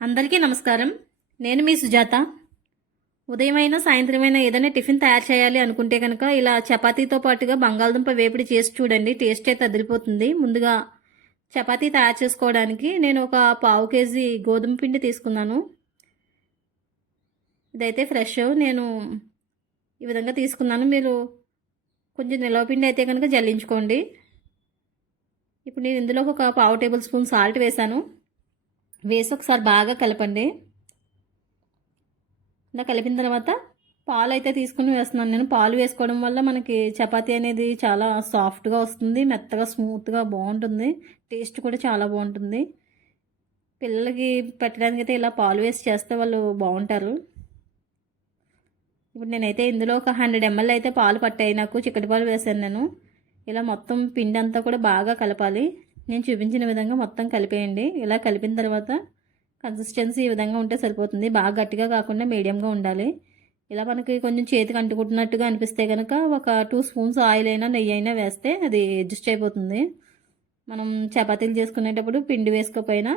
అందరికీ నమస్కారం. నేను మీ సుజాత. ఉదయమైనా సాయంత్రమైనా ఏదైనా టిఫిన్ తయారు చేయాలి అనుకుంటే కనుక ఇలా చపాతీతో పాటుగా బంగాళదుంప వేపుడు చేసి చూడండి. టేస్ట్ అయితే అదిరిపోతుంది. ముందుగా చపాతీ తయారు చేసుకోవడానికి నేను ఒక పావు కేజీ గోధుమ పిండి తీసుకున్నాను. ఇదైతే ఫ్రెష్. నేను ఈ విధంగా తీసుకున్నాను. మీరు కొంచెం నిలవ పిండి అయితే కనుక జల్లించుకోండి. ఇప్పుడు నేను ఇందులో ఒక పావు టేబుల్ స్పూన్ సాల్ట్ వేసాను. వేసి ఒకసారి బాగా కలపండి. ఇలా కలిపిన తర్వాత పాలు అయితే తీసుకుని వేస్తున్నాను నేను. పాలు వేసుకోవడం వల్ల మనకి చపాతీ అనేది చాలా సాఫ్ట్గా వస్తుంది, మెత్తగా స్మూత్గా బాగుంటుంది. టేస్ట్ కూడా చాలా బాగుంటుంది. పిల్లలకి పెట్టడానికి అయితే ఇలా పాలు వేసి చేస్తే వాళ్ళు బాగుంటారు. ఇప్పుడు నేనైతే ఇందులో ఒక 100 ml అయితే పాలు పట్టాయి నాకు. చిక్కటి పాలు వేసాను నేను. ఇలా మొత్తం పిండి అంతా కూడా బాగా కలపాలి. నేను చూపించిన విధంగా మొత్తం కలిపేయండి. ఇలా కలిపిన తర్వాత కన్సిస్టెన్సీ ఈ విధంగా ఉంటే సరిపోతుంది. బాగా గట్టిగా కాకుండా మీడియంగా ఉండాలి. ఇలా మనకి కొంచెం చేతికి అంటుకుంటున్నట్టుగా అనిపిస్తే కనుక ఒక 2 స్పూన్స్ ఆయిల్ అయినా నెయ్యి అయినా వేస్తే అది అడ్జస్ట్ అయిపోతుంది. మనం చపాతీలు చేసుకునేటప్పుడు పిండి వేసుకోకపోయినా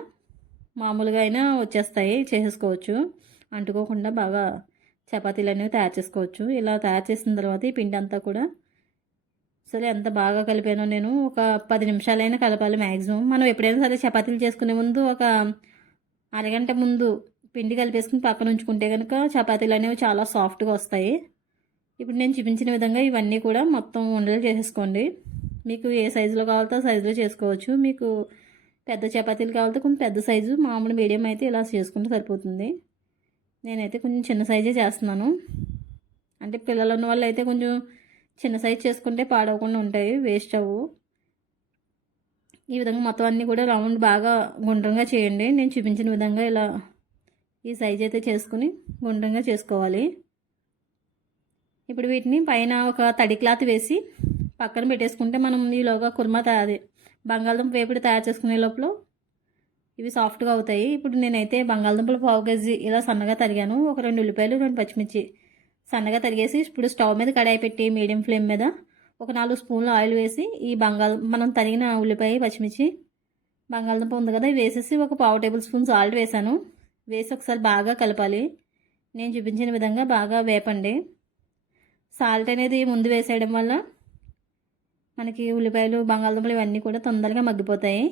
మామూలుగా అయినా వచ్చేస్తాయి, చేసేసుకోవచ్చు. అంటుకోకుండా బాగా చపాతీలు అనేవి తయారు చేసుకోవచ్చు. ఇలా తయారు చేసిన తర్వాత ఈ పిండి అంతా కూడా సరే ఎంత బాగా కలిపానో నేను ఒక 10 నిమిషాలైనా కలపాలి మ్యాక్సిమం. మనం ఎప్పుడైనా సరే చపాతీలు చేసుకునే ముందు ఒక అరగంట ముందు పిండి కలిపేసుకుని పక్కన ఉంచుకుంటే కనుక చపాతీలు అనేవి చాలా సాఫ్ట్గా వస్తాయి. ఇప్పుడు నేను చూపించిన విధంగా ఇవన్నీ కూడా మొత్తం ఉండలు చేసేసుకోండి. మీకు ఏ సైజులో కావాలో సైజులో చేసుకోవచ్చు. మీకు పెద్ద చపాతీలు కావాలంటే కొంచెం పెద్ద సైజు, మామూలు మీడియం అయితే ఇలా చేసుకుంటే సరిపోతుంది. నేనైతే కొంచెం చిన్న సైజే చేస్తున్నాను. అంటే పిల్లలు ఉన్న వాళ్ళు అయితే కొంచెం చిన్న సైజు చేసుకుంటే పాడవకుండా ఉంటాయి, వేస్ట్ అవ్వు. ఈ విధంగా మొత్తం అన్నీ కూడా రౌండ్ బాగా గుండ్రంగా చేయండి. నేను చూపించిన విధంగా ఇలా ఈ సైజ్ అయితే చేసుకుని గుండ్రంగా చేసుకోవాలి. ఇప్పుడు వీటిని పైన ఒక తడి క్లాత్ వేసి పక్కన పెట్టేసుకుంటే మనం ఈలోగా కుర్మా బంగాళదుంప వేపుడు తయారు చేసుకునే లోపల ఇవి సాఫ్ట్గా అవుతాయి. ఇప్పుడు నేనైతే బంగాళదుంపలు పావు కేజీ ఇలా సన్నగా తరిగాను. ఒక 2 ఉల్లిపాయలు 2 పచ్చిమిర్చి సన్నగా తరిగేసి ఇప్పుడు స్టవ్ మీద కడాయి పెట్టి మీడియం ఫ్లేమ్ మీద ఒక 4 స్పూన్లు ఆయిల్ వేసి ఈ మనం తరిగిన ఉల్లిపాయ, పచ్చిమిర్చి, బంగాళదుంప ఉంది కదా, వేసేసి ఒక పావు టేబుల్ స్పూన్ సాల్ట్ వేసాను. వేసి ఒకసారి బాగా కలపాలి. నేను చూపించిన విధంగా బాగా వేపండి. సాల్ట్ అనేది ముందు వేసేయడం వల్ల మనకి ఉల్లిపాయలు, బంగాళదుంపలు ఇవన్నీ కూడా తొందరగా మగ్గిపోతాయి.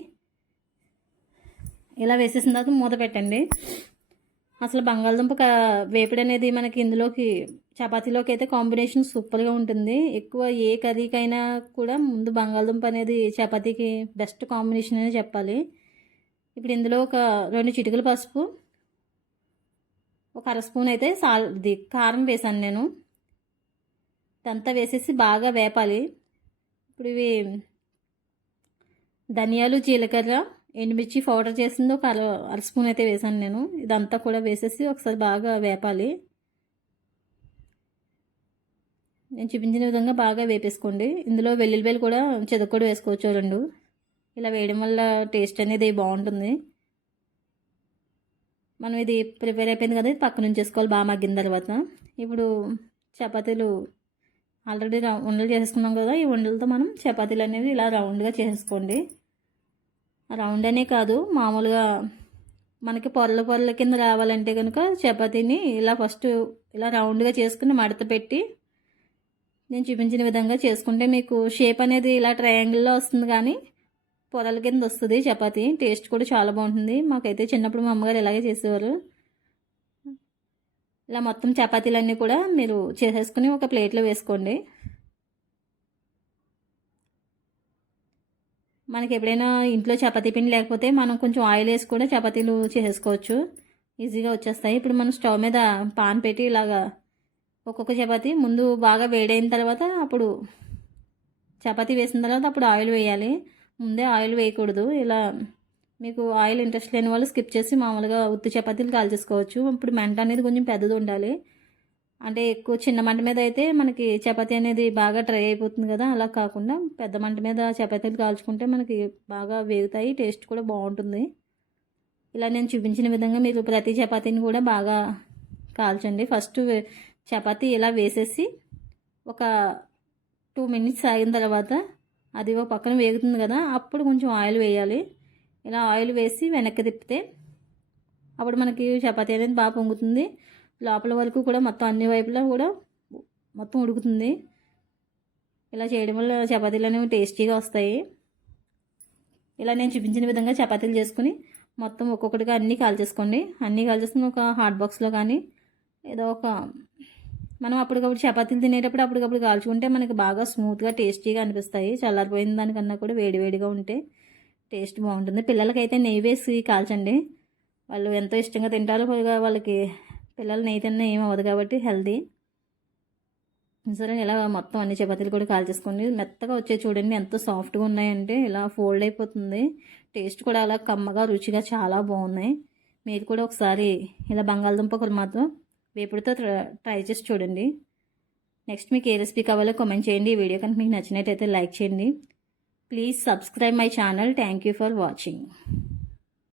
ఇలా వేసేసిన తర్వాత మూత పెట్టండి. అసలు బంగాళదుంప వేపుడు అనేది మనకి ఇందులోకి చపాతీలోకి అయితే కాంబినేషన్ సూపర్గా ఉంటుంది. ఎక్కువ ఏ కర్రీకైనా కూడా ముందు బంగాళదుంప అనేది చపాతీకి బెస్ట్ కాంబినేషన్ అనే చెప్పాలి. ఇప్పుడు ఇందులో ఒక 2 చిటికల పసుపు, ఒక అర స్పూన్ అయితే కారం వేసాను నేను. ఇదంతా వేసేసి బాగా వేపాలి. ఇప్పుడు ఇవి ధనియాలు, జీలకర్ర, ఎండుమిర్చి పౌడర్ చేసింది ఒక అర స్పూన్ అయితే వేసాను నేను. ఇదంతా కూడా వేసేసి ఒకసారి బాగా వేపాలి. నేను చూపించిన విధంగా బాగా వేపేసుకోండి. ఇందులో వెల్లుల్లిపాయలు కూడా చెదకొడి వేసుకోవచ్చు 2. ఇలా వేయడం వల్ల టేస్ట్ అనేది బాగుంటుంది. మనం ఇది ప్రిపేర్ అయిపోయింది కదా, ఇది పక్కన ఉంచేసుకోవాలి బాగా మగ్గిన తర్వాత. ఇప్పుడు చపాతీలు ఆల్రెడీ ఉండలు చేసుకున్నాం కదా, ఈ ఉండలతో మనం చపాతీలు అనేవి ఇలా రౌండ్గా చేసుకోండి. రౌండ్ అనే కాదు, మామూలుగా మనకి పొరల కింద రావాలంటే కనుక చపాతీని ఇలా ఫస్ట్ ఇలా రౌండ్గా చేసుకుని మడత పెట్టి నేను చూపించిన విధంగా చేసుకుంటే మీకు షేప్ అనేది ఇలా ట్రయాంగిల్లో వస్తుంది, కానీ పొరల కింద వస్తుంది చపాతీ. టేస్ట్ కూడా చాలా బాగుంటుంది. మాకైతే చిన్నప్పుడు మా అమ్మగారు ఇలాగే చేసేవారు. ఇలా మొత్తం చపాతీలన్నీ కూడా మీరు చేసేసుకుని ఒక ప్లేట్లో వేసుకోండి. మనకి ఎప్పుడైనా ఇంట్లో చపాతీ పిండి లేకపోతే మనం కొంచెం ఆయిల్ వేసి కూడా చపాతీలు చేసేసుకోవచ్చు, ఈజీగా వచ్చేస్తాయి. ఇప్పుడు మనం స్టవ్ మీద పాన్ పెట్టి ఇలాగా ఒక్కొక్క చపాతీ ముందు బాగా వేడైన తర్వాత అప్పుడు చపాతీ వేసిన తర్వాత అప్పుడు ఆయిల్ వేయాలి. ముందే ఆయిల్ వేయకూడదు. ఇలా మీకు ఆయిల్ ఇంట్రెస్ట్ లేని వాళ్ళు స్కిప్ చేసి మామూలుగా ఉత్తి చపాతీలు కాల్చేసుకోవచ్చు. ఇప్పుడు మంట అనేది కొంచెం పెద్దది ఉండాలి. అంటే ఎక్కువ చిన్న మంట మీద అయితే మనకి చపాతీ అనేది బాగా డ్రై అయిపోతుంది కదా, అలా కాకుండా పెద్ద మంట మీద చపాతీలు కాల్చుకుంటే మనకి బాగా వేగుతాయి, టేస్ట్ కూడా బాగుంటుంది. ఇలా నేను చూపించిన విధంగా మీరు ప్రతి చపాతీని కూడా బాగా కాల్చండి. ఫస్ట్ చపాతీ ఇలా వేసేసి ఒక 2 మినిట్స్ ఆగిన తర్వాత అది ఒక పక్కన వేగుతుంది కదా, అప్పుడు కొంచెం ఆయిల్ వేయాలి. ఇలా ఆయిల్ వేసి వెనక్కి తిప్పితే అప్పుడు మనకి చపాతీ అనేది బాగా పొంగుతుంది. లోపల వరకు కూడా మొత్తం అన్ని వైపులా కూడా మొత్తం ఉడుకుతుంది. ఇలా చేయడం వల్ల చపాతీలు అనేవి టేస్టీగా వస్తాయి. ఇలా నేను చూపించిన విధంగా చపాతీలు చేసుకుని మొత్తం ఒక్కొక్కటిగా అన్నీ కాల్చేసుకోండి. అన్నీ కాల్చేసుకుని ఒక హాట్ బాక్స్లో కానీ ఏదో ఒక మనం అప్పటికప్పుడు చపాతీలు తినేటప్పుడు అప్పటికప్పుడు కాల్చుకుంటే మనకి బాగా స్మూత్గా టేస్టీగా అనిపిస్తాయి. చల్లారిపోయిన దానికన్నా కూడా వేడివేడిగా ఉంటే టేస్ట్ బాగుంటుంది. పిల్లలకైతే నెయ్యి వేసి కాల్చండి, వాళ్ళు ఎంతో ఇష్టంగా తింటారు. పైగా వాళ్ళకి పిల్లలు నెయ్యి తిన్నా ఏం అవ్వదు కాబట్టి హెల్తీ. సరే ఇలా మొత్తం అన్ని చపాతీలు కూడా కాల్చేసుకోండి. మెత్తగా వచ్చే చూడండి ఎంత సాఫ్ట్గా ఉన్నాయంటే ఇలా ఫోల్డ్ అయిపోతుంది. టేస్ట్ కూడా అలా కమ్మగా రుచిగా చాలా బాగున్నాయి. మీరు కూడా ఒకసారి ఇలా బంగాళదుంప కుర్మాతో వేపుడుతో ట్రై చేసి చూడండి. నెక్స్ట్ మీకు ఏ రెసిపీ కావాలో కామెంట్ చేయండి. ఈ వీడియో కనుక మీకు నచ్చినట్టయితే లైక్ చేయండి. Please subscribe my channel. Thank you for watching.